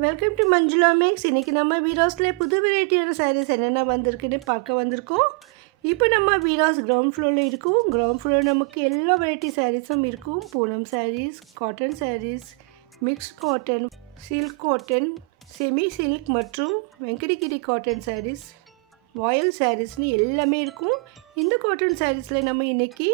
Welcome to Manjula maths. இன்றைக்கி நம்ம வீராஸில் புது வெரைட்டியான சாரீஸ் என்னென்ன வந்திருக்குன்னு பார்க்க வந்திருக்கோம். இப்போ நம்ம வீராஸ் கிரவுண்ட் ஃப்ளோரில் இருக்கும். கிரவுண்ட் ஃப்ளோரில் நமக்கு எல்லா வெரைட்டி சாரீஸும் இருக்கும். Poonam sarees, cotton sarees, mixed cotton, silk cotton, semi silk மற்றும் வெங்கடகிரி காட்டன் சாரீஸ், வாயில் சாரீஸ்னு எல்லாமே இருக்கும். இந்த காட்டன் சாரீஸில் நம்ம இன்றைக்கி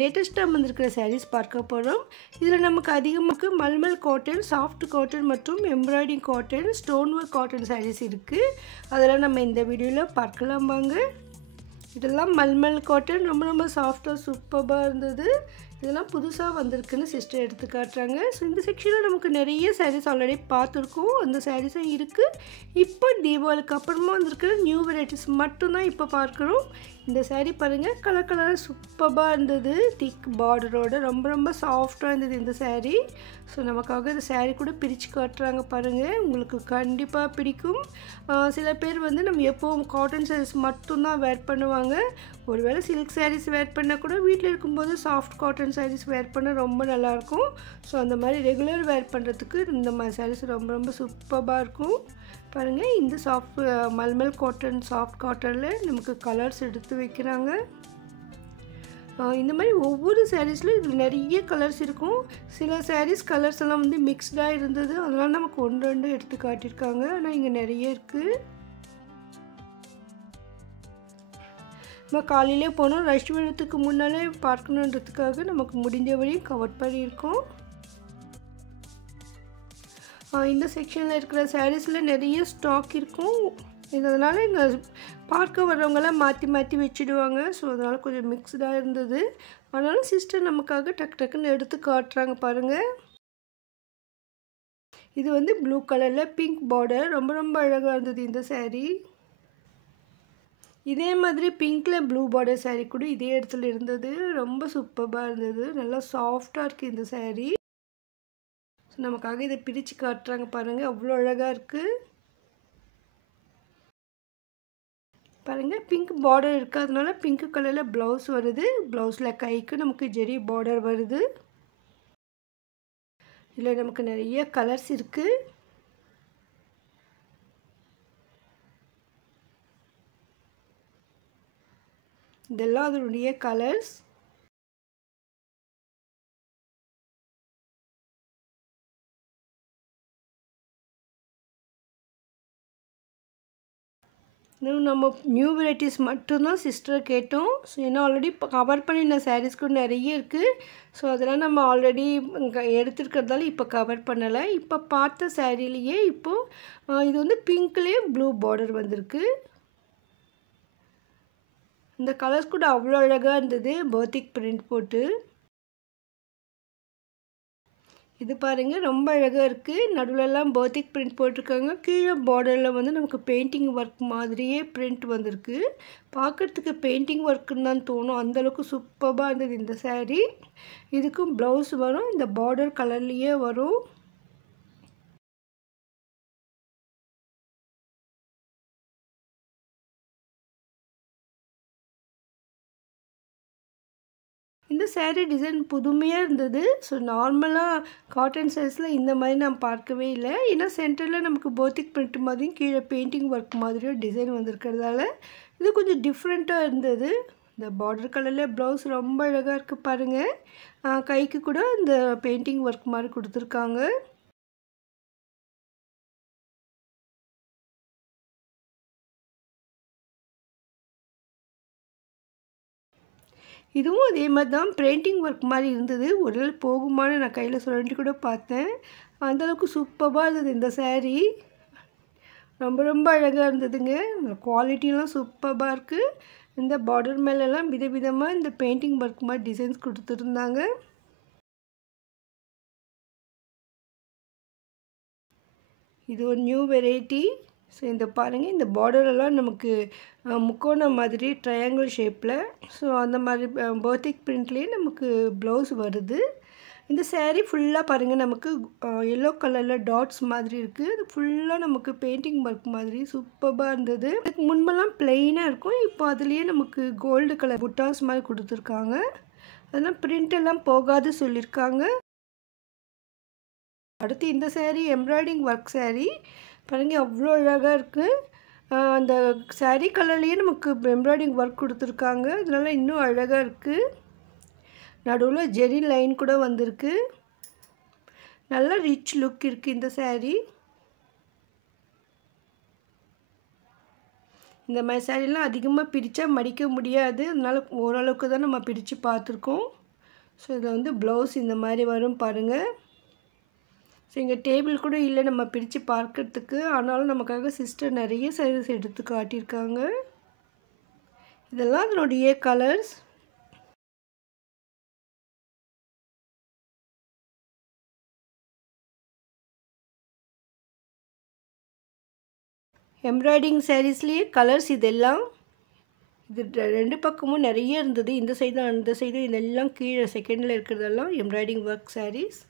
லேட்டஸ்ட்டாக வந்திருக்கிற சாரீஸ் பார்க்க போகிறோம். இதில் நமக்கு அதிகமாக மல்மல் காட்டன், சாஃப்ட் காட்டன் மற்றும் embroidering cotton, stone work cotton sarees இருக்குது. அதெல்லாம் நம்ம இந்த வீடியோவில் பார்க்கலாம் வாங்க. இதெல்லாம் மல்மல் காட்டன் ரொம்ப சாஃப்டாக சூப்பராக இருந்தது. இதெல்லாம் புதுசாக வந்திருக்குன்னு சிஸ்டர் எடுத்து காட்டுறாங்க. ஸோ இந்த செக்ஷனில் நமக்கு நிறைய சாரீஸ் ஆல்ரெடி பார்த்துருக்கோம். அந்த சாரீஸும் இருக்குது. இப்போ தீபாவளிக்கு அப்புறமா வந்திருக்கிற நியூ வெரைட்டிஸ் மட்டும்தான் இப்போ பார்க்குறோம். இந்த சாரீ பாருங்கள், கலராக சூப்பராக இருந்தது. திக் பார்டரோட ரொம்ப சாஃப்டாக இருந்தது இந்த சாரீ. ஸோ நமக்காக இந்த சாரீ கூட பிரித்து காட்டுறாங்க பாருங்கள். உங்களுக்கு கண்டிப்பாக பிடிக்கும். சில பேர் வந்து நம்ம எப்போவும் காட்டன் சாரீஸ் மட்டும்தான் வேர் பண்ணுவாங்க. ஒருவேளை சில்க் சாரீஸ் வேர் பண்ணால் கூட வீட்டில் இருக்கும்போது சாஃப்ட் காட்டன் சாரீஸ் வேர் பண்ண ரொம்ப நல்லாயிருக்கும். ஸோ அந்த மாதிரி ரெகுலர் வேர் பண்ணுறதுக்கு இந்த மாதிரி சாரீஸ் ரொம்ப சூப்பராக இருக்கும். பாருங்கள், இந்த சாஃப்ட் மல்மல் காட்டன், சாஃப்ட் காட்டனில் நமக்கு கலர்ஸ் எடுத்து வைக்கிறாங்க. இந்த மாதிரி ஒவ்வொரு சாரீஸ்லையும் இதில் நிறைய கலர்ஸ் இருக்கும். சில சாரீஸ் கலர்ஸ் எல்லாம் வந்து மிக்ஸ்டாக இருந்தது. அதனால் நமக்கு ஒன்று ரெண்டு எடுத்து காட்டியிருக்காங்க. ஆனால் இங்கே நிறைய இருக்குது. நம்ம காலையிலே போனோம். ரஷ் விழுறதுக்கு முன்னாலே பார்க்கணுன்றதுக்காக நமக்கு முடிஞ்ச வரையும் கவர் பண்ணியிருக்கோம். இந்த செக்ஷனில் இருக்கிற சாரீஸில் நிறைய ஸ்டாக் இருக்கும். இதனால் இங்கே பார்க்க வர்றவங்களாம் மாற்றி வச்சுடுவாங்க. ஸோ அதனால் கொஞ்சம் மிக்ஸ்டாக இருந்தது. ஆனாலும் சிஸ்டர் நமக்காக டக்குன்னு எடுத்து காட்டுறாங்க பாருங்கள். இது வந்து ப்ளூ கலரில் பிங்க் பார்டர் ரொம்ப அழகாக இருந்தது இந்த சாரீ. இதே மாதிரி பிங்க்கில் ப்ளூ பார்டர் சாரீ கூட இதே இடத்துல இருந்தது. ரொம்ப சூப்பராக இருந்தது. நல்லா சாஃப்டாக இருக்குது இந்த சாரீ. ஸோ நமக்காக இதை பிரித்து காட்டுறாங்க பாருங்கள். அவ்வளோ அழகாக இருக்குது பாருங்கள். பிங்க் பார்டர் இருக்கிறதுனால பிங்க் கலரில் ப்ளவுஸ் வருது. ப்ளவுஸில் கைக்கு நமக்கு ஜெரி பார்டர் வருது. இதில் நமக்கு நிறைய கலர்ஸ் இருக்குது. இதெல்லாம் அதனுடைய கலர்ஸ். இன்னும் நம்ம நியூ வெரைட்டிஸ் மட்டும்தான் சிஸ்டர் கேட்டோம். ஸோ ஏன்னா ஆல்ரெடி கவர் பண்ணின சாரீஸ் கூட நிறைய இருக்குது. ஸோ அதெல்லாம் நம்ம ஆல்ரெடி எடுத்துருக்கிறதால இப்போ கவர் பண்ணலை. இப்போ பார்த்த சாரீலேயே இப்போது இது வந்து பிங்க்லேயே ப்ளூ பார்டர் வந்திருக்கு. இந்த கலர்ஸ் கூட அவ்வளோ அழகாக இருந்தது. பர்த்திக் பிரிண்ட் போட்டு இது பாருங்கள், ரொம்ப அழகாக இருக்குது. நடுவிலலாம் பர்த்திக் பிரிண்ட் போட்டிருக்காங்க. கீழே பார்டரில் வந்து நமக்கு பெயிண்டிங் ஒர்க் மாதிரியே பிரிண்ட் வந்திருக்கு. பார்க்குறதுக்கு பெயிண்டிங் ஒர்க்குன்னு தான் தோணும். அந்தளவுக்கு சூப்பராக இருந்தது இந்த சாரீ. இதுக்கும் ப்ளவுஸ் வரும். இந்த பார்டர் கலர்லேயே வரும். இந்த சாரீ டிசைன் புதுமையாக இருந்தது. ஸோ நார்மலாக காட்டன் சாரீஸில் இந்த மாதிரி நான் பார்க்கவே இல்லை. ஏன்னா சென்டரில் நமக்கு பர்த்திக் பிரிண்ட் மாதிரியும் கீழே பெயிண்டிங் ஒர்க் மாதிரியும் டிசைன் வந்திருக்கிறதால இது கொஞ்சம் டிஃப்ரெண்ட்டாக இருந்தது. இந்த பார்டர் கலரில் ப்ளவுஸ் ரொம்ப அழகாக இருக்குது பாருங்கள். கைக்கு கூட இந்த பெயிண்டிங் ஒர்க் மாதிரி கொடுத்துருக்காங்க. இதுவும் அதே மாதிரி தான் பெயிண்டிங் ஒர்க் மாதிரி இருந்தது. ஒரு நாள் போகுமான்னு நான் கையில் சுரண்டி கூட பார்த்தேன். அந்தளவுக்கு சூப்பராக இருந்தது இந்த சாரீ. ரொம்ப அழகாக இருந்ததுங்க. குவாலிட்டிலாம் சூப்பராக இருக்குது. இந்த பார்டர் மேலெல்லாம் விதவிதமாக இந்த பெயிண்டிங் ஒர்க் மாதிரி டிசைன்ஸ் கொடுத்துருந்தாங்க. இது ஒரு நியூ வெரைட்டி. ஸோ இந்த பாருங்கள், இந்த பார்டரெல்லாம் நமக்கு முக்கோணம் மாதிரி ட்ரையாங்கிள் ஷேப்பில். ஸோ அந்த மாதிரி பர்த்திக் பிரிண்ட்லேயே நமக்கு ப்ளவுஸ் வருது. இந்த சாரீ ஃபுல்லாக பாருங்கள், நமக்கு எல்லோ கலரில் டாட்ஸ் மாதிரி இருக்குது. அது ஃபுல்லாக நமக்கு பெயிண்டிங் ஒர்க் மாதிரி சூப்பராக இருந்தது. இதுக்கு முன்பெல்லாம் பிளெயினாக இருக்கும். இப்போ அதுலேயே நமக்கு கோல்டு கலர் புட்டாஸ் மாதிரி கொடுத்துருக்காங்க. அதெல்லாம் பிரிண்ட் எல்லாம் போகாது சொல்லியிருக்காங்க. அடுத்து இந்த saree எம்ப்ராய்டிங் ஒர்க் saree பாருங்கள் அவ்வளோ அழகாக இருக்குது. அந்த saree கலர்லேயே நமக்கு எம்ப்ராய்டிங் ஒர்க் கொடுத்துருக்காங்க, அதனால இன்னும் அழகாக இருக்குது. நடுவில் ஜெரி லைன் கூட வந்திருக்கு. நல்ல ரிச் லுக் இருக்குது இந்த saree. இந்த மாதிரி சாரீலாம் அதிகமாக பிரித்தா மடிக்க முடியாது, அதனால் ஓரளவுக்கு தான் நம்ம பிரித்து பார்த்துருக்கோம். ஸோ இதில் வந்து ப்ளவுஸ் இந்த மாதிரி வரும் பாருங்கள். ஸோ இங்கே டேபிள் கூட இல்லை நம்ம பிரித்து பார்க்கறதுக்கு, ஆனாலும் நமக்காக சிஸ்டர் நிறைய சாரீஸ் எடுத்து காட்டியிருக்காங்க. இதெல்லாம் அதனுடைய கலர்ஸ். எம்ப்ராய்டிங் சாரீஸ்லேயே கலர்ஸ் இதெல்லாம். இது ரெண்டு பக்கமும் நிறைய இருந்தது, இந்த சைடும் அந்த சைடும். இதெல்லாம் கீழே செகண்டில் இருக்கிறதெல்லாம் எம்ப்ராய்டிங் ஒர்க் சாரீஸ்.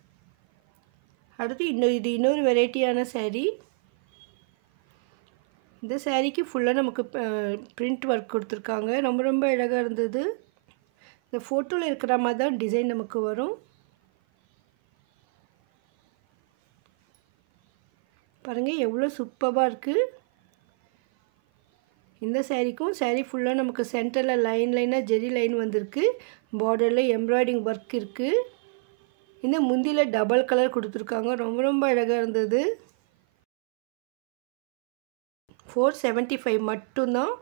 அடுத்து இது இன்னொரு வெரைட்டியான saree. இந்த சாரீக்கு ஃபுல்லாக நமக்கு பிரிண்ட் ஒர்க் கொடுத்துருக்காங்க, ரொம்ப ரொம்ப அழகாக இருந்தது. இந்த ஃபோட்டோவில் இருக்கிற மாதிரி தான் டிசைன் நமக்கு வரும். பாருங்கள் எவ்வளோ சூப்பராக இருக்குது. இந்த சாரீக்கும் saree ஃபுல்லாக நமக்கு சென்டரில் லைனாக ஜெரி லைன் வந்திருக்கு. பார்டரில் எம்ப்ராய்டிங் ஒர்க் இருக்குது. இந்த முந்தியில் டபுள் கலர் கொடுத்துருக்காங்க, ரொம்ப ரொம்ப அழகாக இருந்தது. 475 மட்டும்தான்.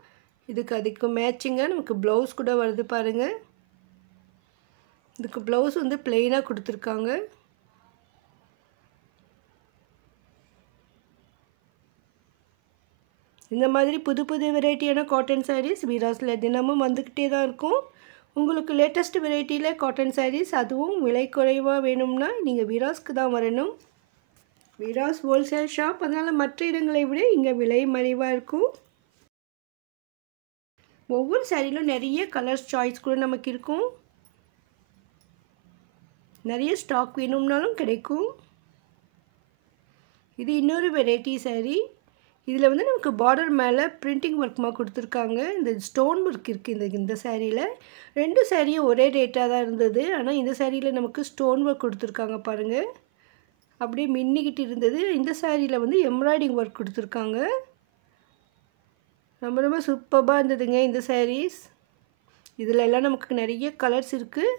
அதுக்கு மேட்சிங்காக நமக்கு ப்ளவுஸ் கூட வருது பாருங்கள். இதுக்கு ப்ளவுஸ் வந்து பிளெயினாக கொடுத்துருக்காங்க. இந்த மாதிரி புது புது வெரைட்டியான காட்டன் சாரீஸ் வீராஸில் தினமும் வந்துக்கிட்டே தான் இருக்கும். உங்களுக்கு லேட்டஸ்ட் வெரைட்டியில் காட்டன் சாரீஸ், அதுவும் விலை குறைவாக வேணும்னா நீங்கள் வீராஸ்க்கு தான் வரணும். வீராஸ் ஹோல்சேல் ஷாப், அதனால் மற்ற இடங்களை விட இங்கே விலை மலிவாக இருக்கும். ஒவ்வொரு சாரியிலும் நிறைய கலர்ஸ் சாய்ஸ் கூட நமக்கு இருக்கும். நிறைய ஸ்டாக் வேணும்னாலும் கிடைக்கும். இது இன்னொரு வெரைட்டி saree. இதில் வந்து நமக்கு பார்டர் மேலே பிரிண்டிங் ஒர்க்மாக கொடுத்துருக்காங்க. இந்த ஸ்டோன் ஒர்க் இருக்குது இந்த சாரியில். ரெண்டு சாரியும் ஒரே ரேட்டாக தான் இருந்தது, ஆனால் இந்த சாரியில் நமக்கு ஸ்டோன் ஒர்க் கொடுத்துருக்காங்க பாருங்கள், அப்படியே மின்னிக்கிட்டு இருந்தது. இந்த சாரியில் வந்து எம்ப்ராய்டிங் ஒர்க் கொடுத்துருக்காங்க. ரொம்ப ரொம்ப சூப்பராக இருந்ததுங்க இந்த சாரீஸ். இதில் எல்லாம் நமக்கு நிறைய கலர்ஸ் இருக்குது.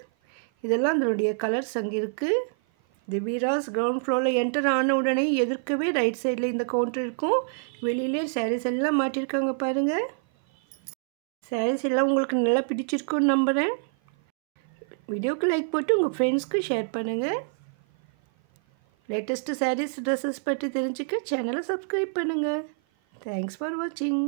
இதெல்லாம் அதனுடைய கலர்ஸ் அங்கே இருக்குது. இந்த வீராஸ் கிரவுண்ட் ஃப்ளோரில் என்டர் ஆன உடனே எதிர்க்கவே ரைட் சைடில் இந்த கவுண்டர் இருக்கும். வெளியிலே சாரீஸ் எல்லாம் மாட்டியிருக்காங்க பாருங்கள். சாரீஸ் எல்லாம் உங்களுக்கு நல்லா பிடிச்சிருக்குன்னு நம்புகிறேன். வீடியோக்கு லைக் போட்டு உங்கள் ஃப்ரெண்ட்ஸ்க்கு ஷேர் பண்ணுங்கள். லேட்டஸ்ட்டு சாரீஸ் ட்ரெஸ்ஸஸ் பற்றி தெரிஞ்சுக்க சேனலை சப்ஸ்கிரைப் பண்ணுங்கள். தேங்க்ஸ் ஃபார் வாட்சிங்.